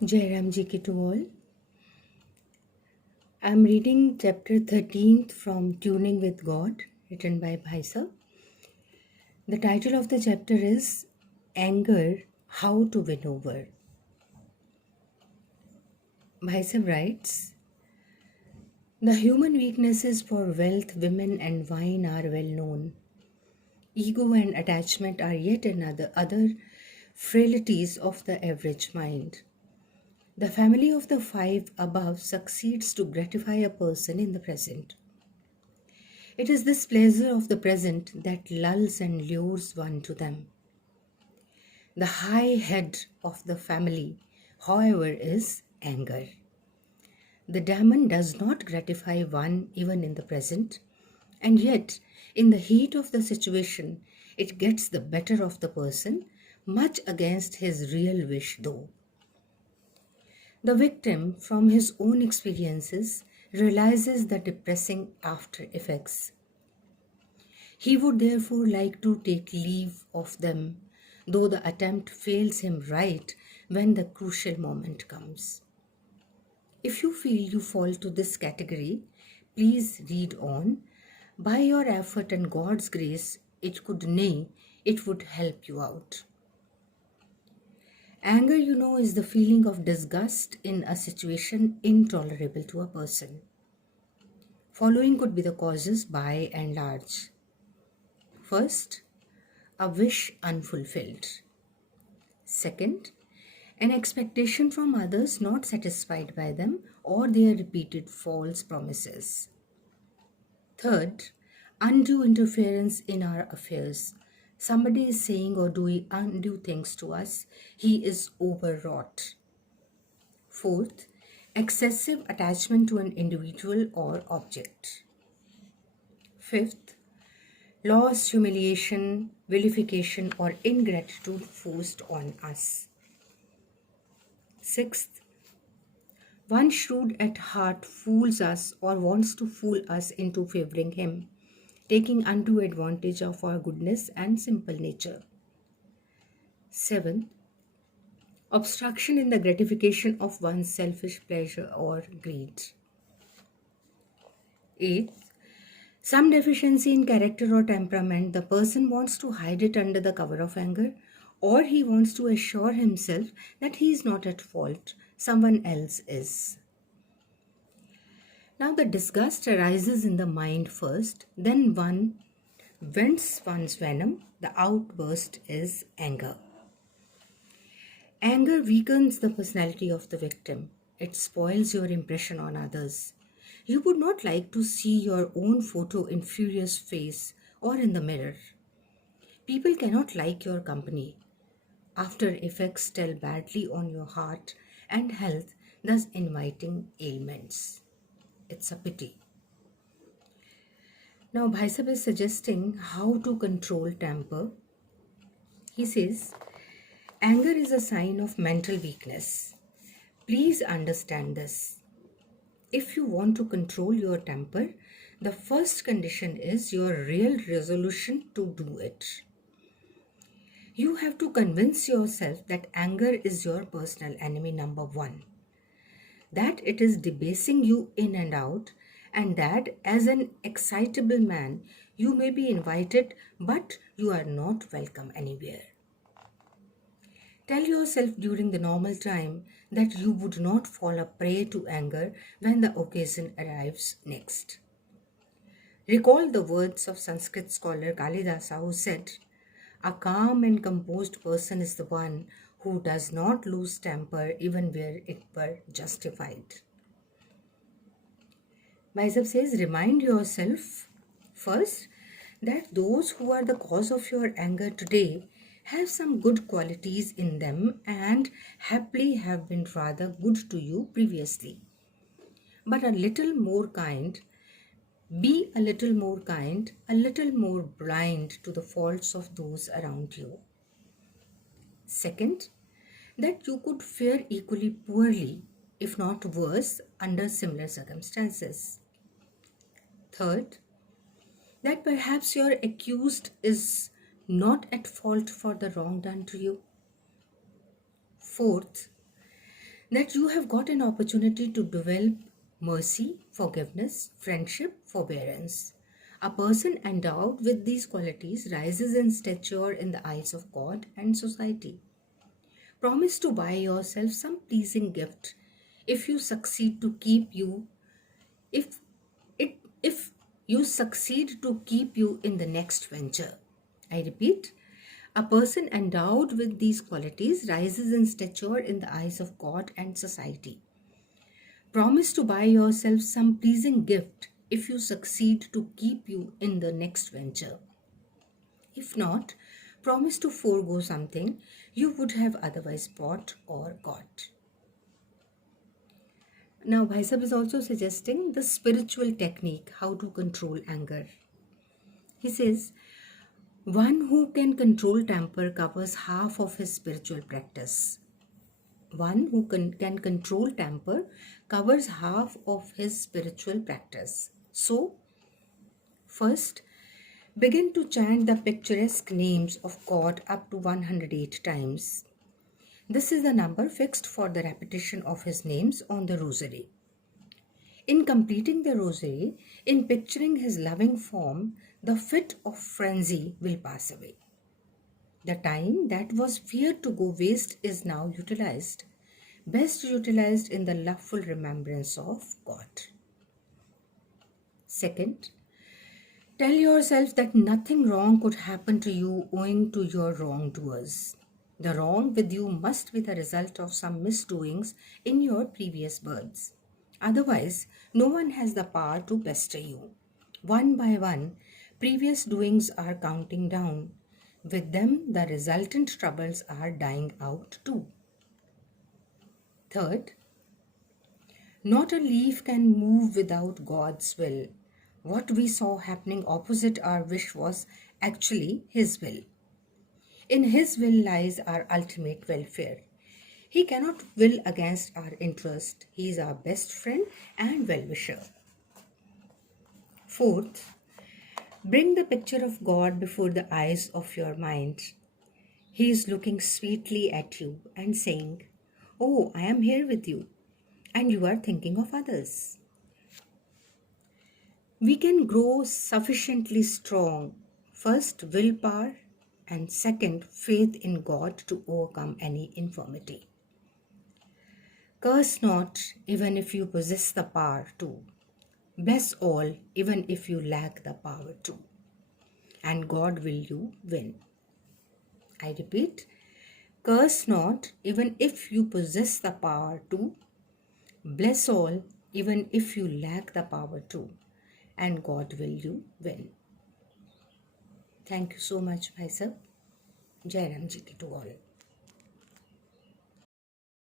Jai Ram Ji ki to all. I am reading chapter 13th from Tuning with God, written by Bhaisa. The title of the chapter is Anger, How to Win Over. Bhaisa writes, the human weaknesses for wealth, women and wine are well known. Ego and attachment are yet another other frailties of the average mind. The family of the five above succeeds to gratify a person in the present. It is this pleasure of the present that lulls and lures one to them. The high head of the family, however, is anger. The demon does not gratify one even in the present, and yet, in the heat of the situation, it gets the better of the person, much against his real wish, though. The victim, from his own experiences, realizes the depressing after effects. He would therefore like to take leave of them, though the attempt fails him right when the crucial moment comes. If you feel you fall to this category, please read on. By your effort and God's grace, it would help you out. Anger, is the feeling of disgust in a situation intolerable to a person. Following could be the causes by and large. First, a wish unfulfilled. Second, an expectation from others not satisfied by them or their repeated false promises. Third, undue interference in our affairs. Somebody is saying or doing undue things to us. He is overwrought. Fourth, excessive attachment to an individual or object. Fifth, loss, humiliation, vilification, or ingratitude forced on us. Sixth, one shrewd at heart fools us or wants to fool us into favoring him, taking undue advantage of our goodness and simple nature. Seventh, obstruction in the gratification of one's selfish pleasure or greed. Eighth, some deficiency in character or temperament, the person wants to hide it under the cover of anger, or he wants to assure himself that he is not at fault, someone else is. Now the disgust arises in the mind first, then one vents one's venom, the outburst is anger. Anger weakens the personality of the victim. It spoils your impression on others. You would not like to see your own photo in furious face or in the mirror. People cannot like your company. After effects tell badly on your heart and health, thus inviting ailments. It's a pity. Now, Bhaisab is suggesting how to control temper. He says, anger is a sign of mental weakness. Please understand this. If you want to control your temper, the first condition is your real resolution to do it. You have to convince yourself that anger is your personal enemy number one, that it is debasing you in and out, and that as an excitable man, you may be invited, but you are not welcome anywhere. Tell yourself during the normal time that you would not fall a prey to anger when the occasion arrives next. Recall the words of Sanskrit scholar Kalidasa, who said, a calm and composed person is the one who does not lose temper even where it were justified. Bhaisab says, remind yourself first that those who are the cause of your anger today have some good qualities in them and happily have been rather good to you previously. But a little more kind, be a little more kind, a little more blind to the faults of those around you. Second, that you could fare equally poorly, if not worse, under similar circumstances. Third, that perhaps your accused is not at fault for the wrong done to you. Fourth, that you have got an opportunity to develop mercy, forgiveness, friendship, forbearance. A person endowed with these qualities rises in stature in the eyes of God and society. Promise to buy yourself some pleasing gift if you succeed to keep you if if you succeed to keep you in the next venture. I repeat, a person endowed with these qualities rises in stature in the eyes of God and society. Promise to buy yourself some pleasing gift if you succeed to keep you in the next venture. If not, promise to forego something you would have otherwise bought or got. Now, Bhaisab is also suggesting the spiritual technique how to control anger. He says, one who can control temper covers half of his spiritual practice. One who can control temper covers half of his spiritual practice. So, first, begin to chant the picturesque names of God up to 108 times. This is the number fixed for the repetition of his names on the rosary. In completing the rosary, in picturing his loving form, the fit of frenzy will pass away. The time that was feared to go waste is now utilized, best utilized in the loveful remembrance of God. Second, tell yourself that nothing wrong could happen to you owing to your wrongdoers. The wrong with you must be the result of some misdoings in your previous births. Otherwise, no one has the power to pester you. One by one, previous doings are counting down. With them, the resultant troubles are dying out too. Third, not a leaf can move without God's will. What we saw happening opposite our wish was actually His will. In His will lies our ultimate welfare. He cannot will against our interest. He is our best friend and well-wisher. Fourth, bring the picture of God before the eyes of your mind. He is looking sweetly at you and saying, "Oh, I am here with you," and you are thinking of others. We can grow sufficiently strong, first willpower and second faith in God to overcome any infirmity. Curse not even if you possess the power to. Bless all even if you lack the power to. And God will you win. I repeat, curse not even if you possess the power to. Bless all even if you lack the power to. And God will you win. Thank you so much, Bhaisab. Jai Ram Ji ki to all.